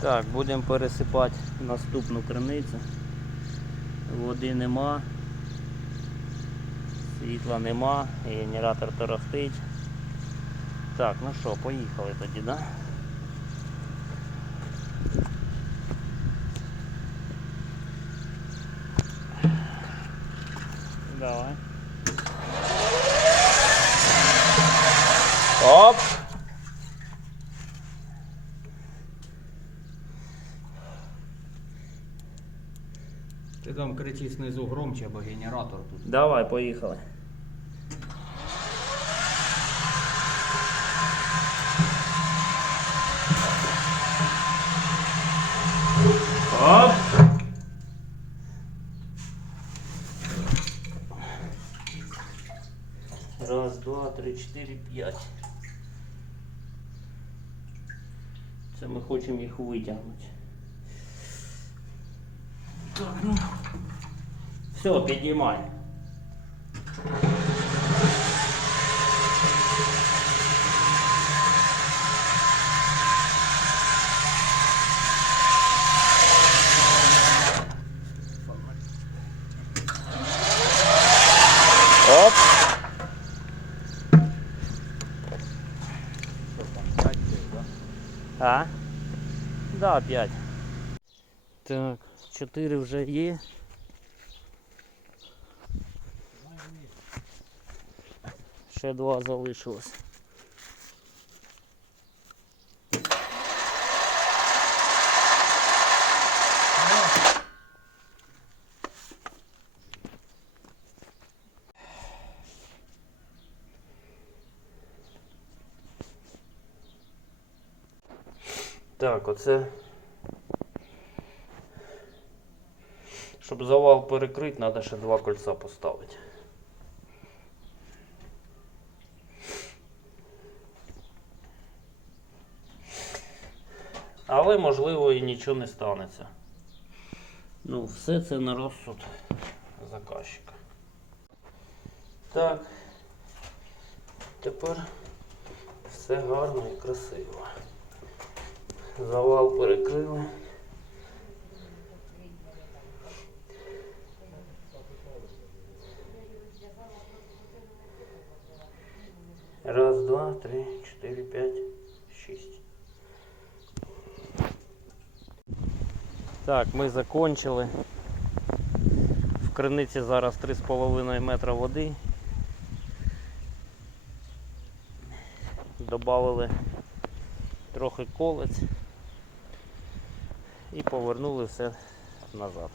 Так, будемо пересипати наступну криницю. Води нема, світла нема, генератор торохтить. Так, ну що, поїхали тоді, да? Давай. Оп! Ти там кричи знизу громче, бо генератор тут. Давай, поїхали. Раз, два, три, чотири, п'ять. Це ми хочемо їх витягнути. Так, ну. Все, підіймай. Оп. Що там, п'ять десь, да? А? Да, 5. Так, 4 вже є. Ще два залишилось. Так, оце. Щоб завал перекрити, треба ще два кольця поставити. Але можливо і нічого не станеться. Ну, все це на розсуд заказчика. Так. Тепер все гарно і красиво. Завал перекрили. Раз, два, три, чотири, п'ять, шість. Так, ми закончили. В криниці зараз 3,5 метра води. Добавили трохи колець і повернули все назад.